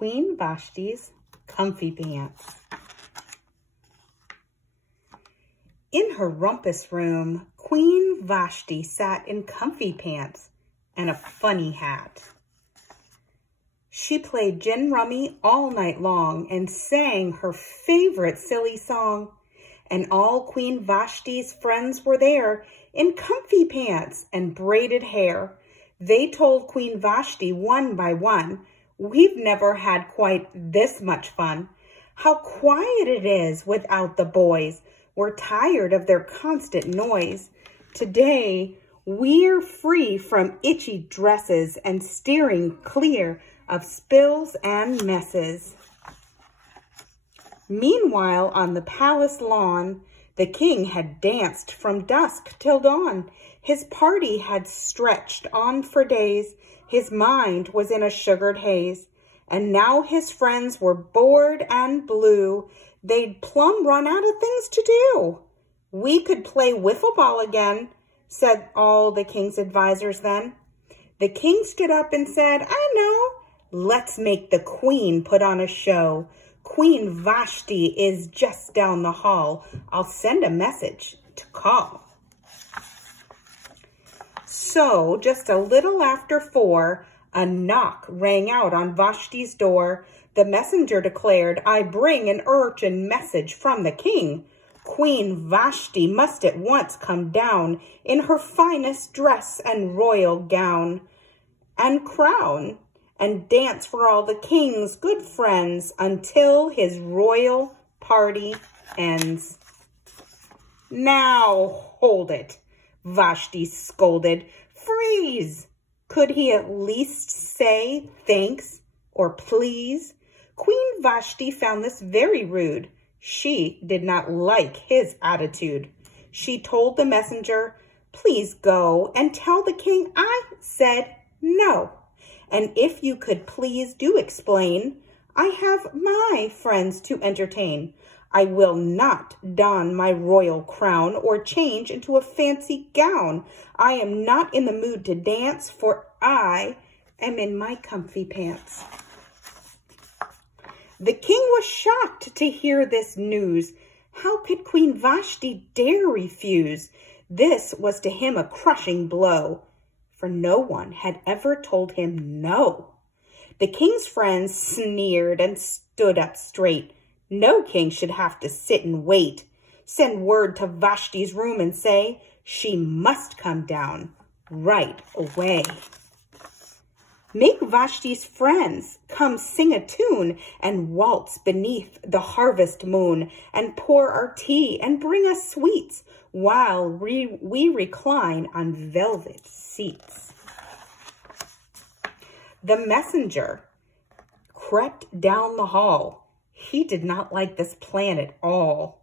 Queen Vashti's comfy pants. In her rumpus room, Queen Vashti sat in comfy pants and a funny hat. She played gin rummy all night long and sang her favorite silly song. And all Queen Vashti's friends were there in comfy pants and braided hair. They told Queen Vashti one by one, "We've never had quite this much fun. How quiet it is without the boys. We're tired of their constant noise. Today, we're free from itchy dresses and steering clear of spills and messes." Meanwhile, on the palace lawn, the king had danced from dusk till dawn. His party had stretched on for days. His mind was in a sugared haze. And now his friends were bored and blue. They'd plumb run out of things to do. "We could play wiffle ball again," said all the king's advisors then. The king stood up and said, "I know. Let's make the queen put on a show. Queen Vashti is just down the hall. I'll send a message to call." So, just a little after 4, a knock rang out on Vashti's door. The messenger declared, "I bring an urgent message from the king. Queen Vashti must at once come down in her finest dress and royal gown and crown, and dance for all the king's good friends until his royal party ends." "Now, hold it," Vashti scolded. "Freeze! Could he at least say thanks or please?" Queen Vashti found this very rude. She did not like his attitude. She told the messenger, "Please go and tell the king I said no. And if you could please do explain, I have my friends to entertain. I will not don my royal crown or change into a fancy gown. I am not in the mood to dance, for I am in my comfy pants." The king was shocked to hear this news. How could Queen Vashti dare refuse? This was to him a crushing blow, for no one had ever told him no. The king's friends sneered and stood up straight. No king should have to sit and wait. Send word to Vashti's room and say she must come down right away. Make Vashti's friends come sing a tune and waltz beneath the harvest moon and pour our tea and bring us sweets while we recline on velvet seats. The messenger crept down the hall. He did not like this plan at all.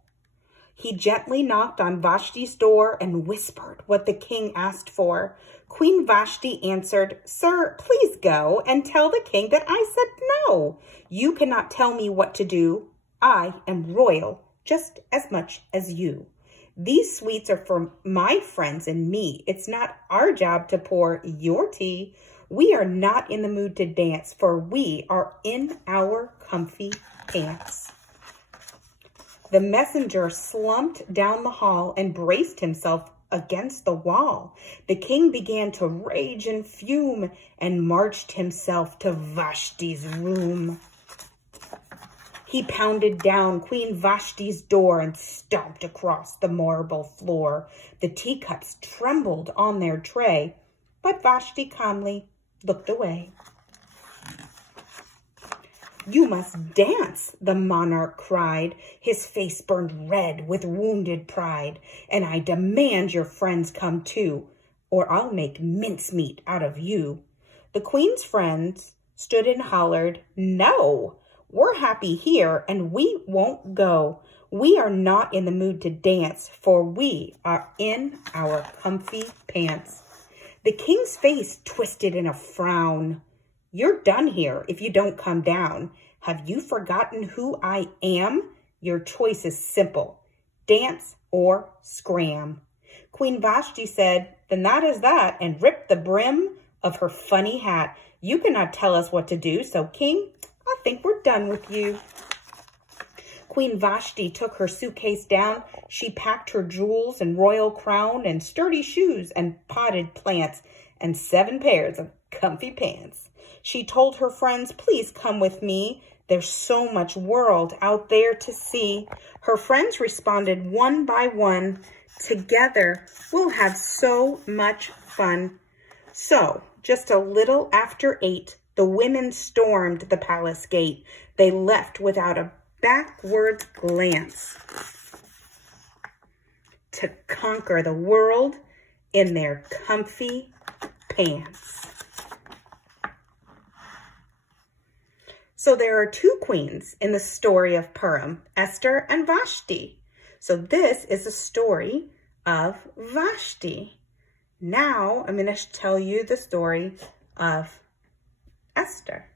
He gently knocked on Vashti's door and whispered what the king asked for. Queen Vashti answered, "Sir, please go and tell the king that I said no. You cannot tell me what to do. I am royal just as much as you. These sweets are for my friends and me. It's not our job to pour your tea. We are not in the mood to dance, for we are in our comfy pants." The messenger slumped down the hall and braced himself against the wall. The king began to rage and fume and marched himself to Vashti's room. He pounded down Queen Vashti's door and stomped across the marble floor. The teacups trembled on their tray, but Vashti calmly looked away. "You must dance," the monarch cried. His face burned red with wounded pride. "And I demand your friends come too, or I'll make mincemeat out of you." The queen's friends stood and hollered, "No, we're happy here and we won't go. We are not in the mood to dance, for we are in our comfy pants." The king's face twisted in a frown. "You're done here if you don't come down. Have you forgotten who I am? Your choice is simple. Dance or scram." Queen Vashti said, "Then that is that," and ripped the brim of her funny hat. "You cannot tell us what to do, so king, I think think we're done with you. Queen Vashti took her suitcase down. She packed her jewels and royal crown and sturdy shoes and potted plants and 7 pairs of comfy pants. She told her friends, please come with me. There's so much world out there to see. Her friends responded one by one. Together, we'll have so much fun. So, just a little after 8, the women stormed the palace gate. They left without a backward glance to conquer the world in their comfy pants. So there are 2 queens in the story of Purim, Esther and Vashti. So this is a story of Vashti. Now I'm going to tell you the story of Esther.